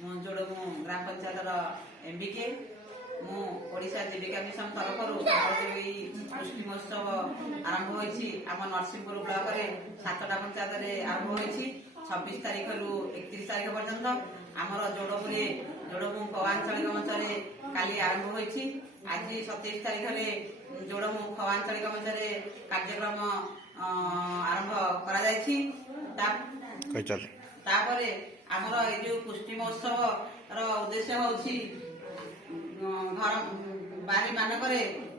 जोड़ ग्राम पंचायत एमबीके ओडिशा जीविका मिशन तरफ पुष्टि महोत्सव आरंभ होती आम नरसिंहपुर ब्लॉक रे 7टा पंचायत आरंभ होती 26 तारीख रु 31 तारीख पर्यंत आमर जोड़पुरी जोड़मु पौरांचलिक मंच काली आरंभ होती आज 27 तारीख में जोड़मु पौरांचलिक मंच कार्यक्रम आरंभ करा जायछि तापरे आमर ए जो पुष्टि महोत्सव रो उद्देश्य होछि घर बारी मानक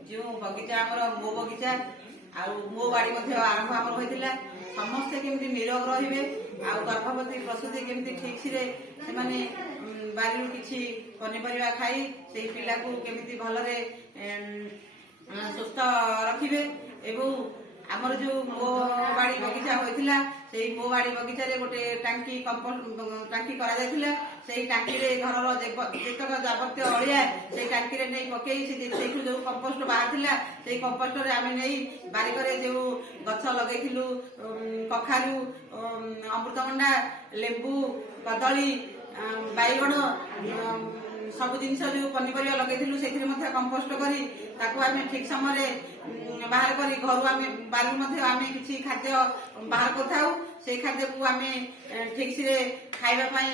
जो बगीचा आमर मो बगीचा आ मो बाड़ी आरंभ आमर होता समस्ते केमती निरोग रे आ गर्भवती प्रसूति केमती ठीक से बारी किसी पनीपरिया खाई से पिला को केमती भलरे सुस्थ रखिबे एवं आमर जो मो बाड़ी बगीचा होता से मो बाड़ी बगीचा रे गोटे टांकी कंपोस्ट टांकी करा जायतिला से टांकी रे घर जेतक जाबत्य अलिया से टांकी रे नहीं पकई से जो कंपोस्ट बाहर से कंपोस्ट रे आमे नहीं बारिकरे जो गछ लगेथिलु कखारू अमृतभंडा लेंबू कदली बैगण सब जिनस जो पनीपरिया लगेथिलु सेथिरे मध्ये कंपोस्ट करी ताको आमे ठीक समय बाहर करी घर आमे बारी मध्ये आमे किछि खाद्य बाहर करथाउ से खाद्य को आमे ठीक से खाइबा पई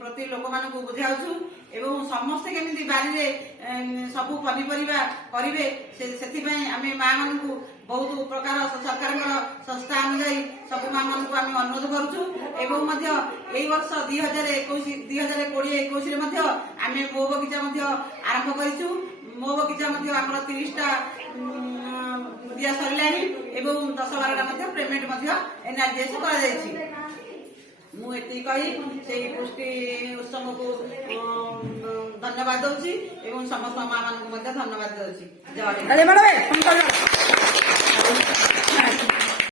प्रति लोक मान को बुझाउछु एवं समस्त केमिति बारी रे सब पनीपरिया करिवे सेथि पई आमे मां मान को बहुत प्रकार सरकार संस्था अनुଯାयी सब मां मान को आमे अनुरोध करूछु एवं मध्ये एई वर्ष 2020-2021 रे मध्ये आमे मो बगीचा मध्ये आरंभ करिछु मो बगीचा मध्ये हमर 30टा दिया सरलानी एवं 10-12टा मध्ये पेमेंट मध्ये एनआरजीएस करा जायछि मु एति कहि से पुष्टि उत्सव को धन्यवाद दउछि एवं समस्त मां मान को मध्ये धन्यवाद दउछि जय